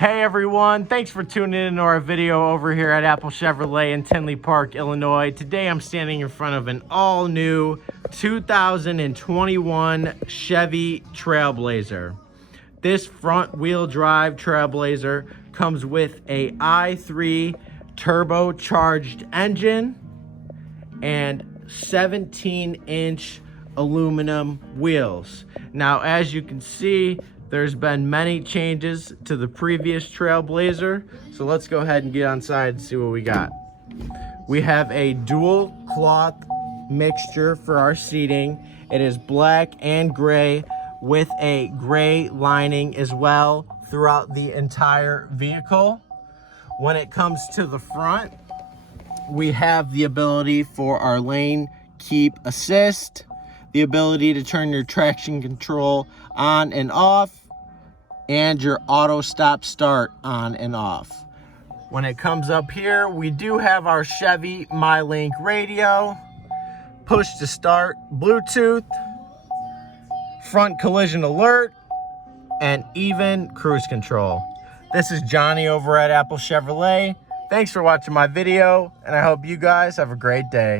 Hey everyone, thanks for tuning in to our video over here at Apple Chevrolet in Tinley Park, Illinois. Today I'm standing in front of an all-new 2021 Chevy Trailblazer. This front-wheel drive Trailblazer comes with a i3 turbocharged engine and 17-inch aluminum wheels. Now, as you can see, there's been many changes to the previous Trailblazer, so let's go ahead and get inside and see what we got. We have a dual cloth mixture for our seating. It is black and gray with a gray lining as well throughout the entire vehicle. When it comes to the front, we have the ability for our lane keep assist, the ability to turn your traction control on and off, and your auto stop start on and off. When it comes up here, we do have our Chevy MyLink radio, push to start, Bluetooth, front collision alert, and even cruise control. This is Johnny over at Apple Chevrolet. Thanks for watching my video, and I hope you guys have a great day.